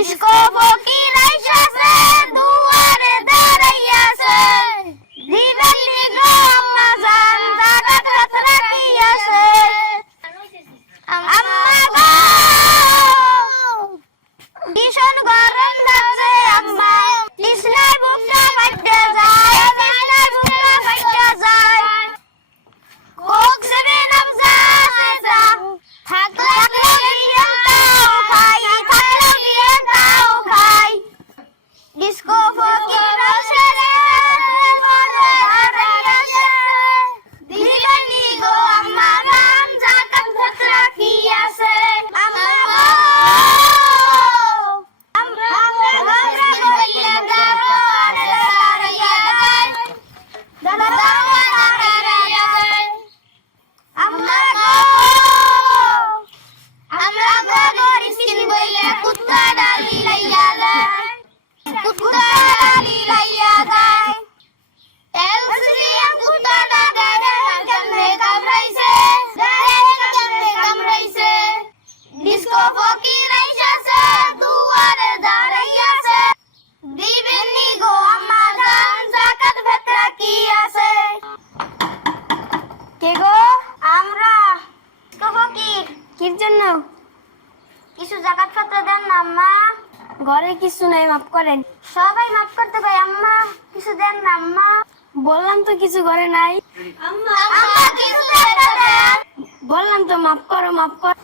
İşkofo গরিসিন বইলে কুত্তা ডালি লাইয়া যায় কুত্তা ডালি লাইয়া যায় এলসিয়াম কুত্তা না গায়ে কেমনে কামড়াইছে গায়ে কেমনে কামড়াইছে ডিস্কো ফকির আইসাছে দুয়ারে দাঁড়াইয়াছে দিবেন নি গো আম্মা জান জাকাত ভেতরা কি আছে কে গো আমরা ডিস্কো ফকির কির জন্য কিছু জাকাত ফাত্র দেন না আম্মা। ঘরে কিছু নাই মাফ করেন। সবাই মাফ করতে কয় আম্মা। কিছু দেন না আম্মা। বললাম তো কিছু ঘরে নাই। আম্মা কিছু দেন না বললাম তো মাফ করো মাফ কর